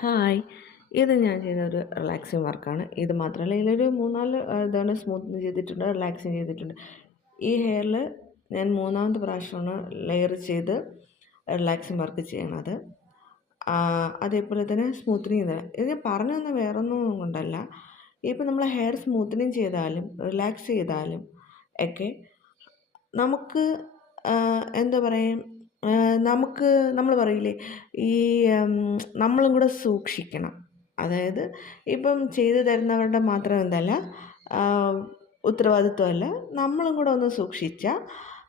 Hi, ഇത് ഞാൻ ചെയ്തൊരു റിലാക്സിങ് വർക്കാണ്. ഇത് മാത്രമല്ല ഇതിലൊരു 3-4 ഇതാണ് സ്മൂത്തനിങ് ചെയ്തിട്ടുണ്ട്, റിലാക്സിങ് ചെയ്തിട്ടുണ്ട്. ഈ ഹെയറിൽ ഞാൻ 3-ാമത്തെ പ്രാവശ്യമാണ് ലെയർ ചെയ്ത് റിലാക്സിങ് വർക്ക് ചെയ്യണത്. അതേപോലെ തന്നെ സ്മൂത്തനിങ് ചെയ്തത്. ഇത് ഞാൻ പറഞ്ഞു തന്ന വേറൊന്നും കൊണ്ടല്ല. ഇപ്പം നമ്മൾ ഹെയർ സ്മൂത്തനിങ് ചെയ്താലും റിലാക്സ് ചെയ്താലും ഒക്കെ നമുക്ക് എന്താ പറയുക, നമുക്ക് നമ്മൾ പറയില്ലേ ഈ നമ്മളും കൂടെ സൂക്ഷിക്കണം. അതായത് ഇപ്പം ചെയ്തു തരുന്നവരുടെ മാത്രം എന്തല്ല ഉത്തരവാദിത്വമല്ല, നമ്മളും കൂടെ ഒന്ന് സൂക്ഷിച്ചാൽ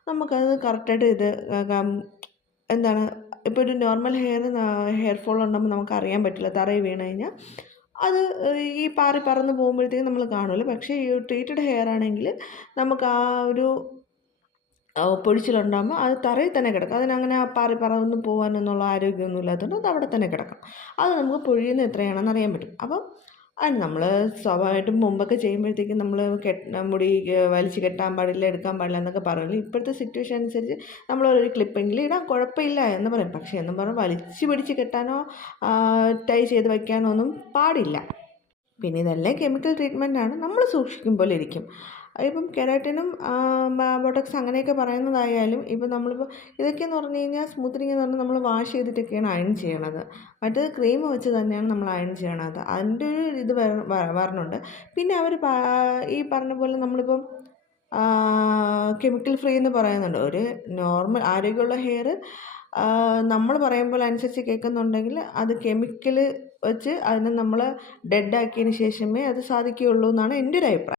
നമുക്കത് കറക്റ്റായിട്ട് എന്താണ് ഇപ്പോൾ ഒരു നോർമൽ ഹെയർ ഫോൾ ഉണ്ടാകുമ്പോൾ നമുക്കറിയാൻ പറ്റില്ല. തറയിൽ വീണ് കഴിഞ്ഞാൽ അത് ഈ പാറി പറന്ന് പോകുമ്പോഴത്തേക്കും നമ്മൾ കാണുമല്ലോ. പക്ഷേ ഈ ട്രീറ്റഡ് ഹെയർ ആണെങ്കിൽ നമുക്ക് ആ ഒരു പൊഴിച്ചിലുണ്ടാകുമ്പോൾ അത് തറയിൽ തന്നെ കിടക്കും. അതിനങ്ങനെ പാറി പറന്ന് പോകാനൊന്നുള്ള ആരോഗ്യമൊന്നും ഇല്ലാത്തതുകൊണ്ട് അത് അവിടെ തന്നെ കിടക്കും. അത് നമുക്ക് പൊഴിയുന്നത് എത്രയാണെന്ന് അറിയാൻ പറ്റും. അപ്പം അതിന് നമ്മൾ സ്വാഭാവികമായിട്ടും മുമ്പൊക്കെ ചെയ്യുമ്പോഴത്തേക്കും നമ്മൾ മുടി വലിച്ച് കെട്ടാൻ പാടില്ല, എടുക്കാൻ പാടില്ല എന്നൊക്കെ പറയുമല്ലോ. ഇപ്പോഴത്തെ സിറ്റുവേഷൻ അനുസരിച്ച് നമ്മളൊരു ക്ലിപ്പെങ്കിലും ഇടാൻ കുഴപ്പമില്ല എന്ന് പറയും. പക്ഷേ എന്നും പറഞ്ഞാൽ വലിച്ച് പിടിച്ച് കെട്ടാനോ ടൈ ചെയ്ത് വയ്ക്കാനോ ഒന്നും പാടില്ല. പിന്നെ ഇതെല്ലാം കെമിക്കൽ ട്രീറ്റ്മെൻറ്റാണ്, നമ്മൾ സൂക്ഷിക്കും പോലെ ഇരിക്കും. ഇപ്പം കെരാറ്റിനും ബോട്ടോക്സ് അങ്ങനെയൊക്കെ പറയുന്നതായാലും ഇപ്പം നമ്മളിപ്പോൾ ഇതൊക്കെയെന്ന് പറഞ്ഞു കഴിഞ്ഞാൽ സ്മൂത്തനിങ് എന്ന് പറഞ്ഞാൽ നമ്മൾ വാഷ് ചെയ്തിട്ടൊക്കെയാണ് അയൺ ചെയ്യണത്. മറ്റേത് ക്രീം വെച്ച് തന്നെയാണ് നമ്മൾ അയൺ ചെയ്യണത്. അതിൻ്റെ ഒരു ഇത് വരണുണ്ട്. പിന്നെ അവർ ഈ പറഞ്ഞ പോലെ നമ്മളിപ്പം കെമിക്കൽ ഫ്രീ എന്ന് പറയുന്നുണ്ട്. ഒരു നോർമൽ ആരോഗ്യമുള്ള ഹെയർ നമ്മൾ പറയുമ്പോൾ അനുസരിച്ച് കേൾക്കുന്നുണ്ടെങ്കിൽ അത് കെമിക്കൽ വെച്ച് അതിനെ നമ്മൾ ഡെഡ് ആക്കിയതിന് ശേഷമേ അത് സാധിക്കുകയുള്ളൂ എന്നാണ് എൻ്റെ ഒരു അഭിപ്രായം.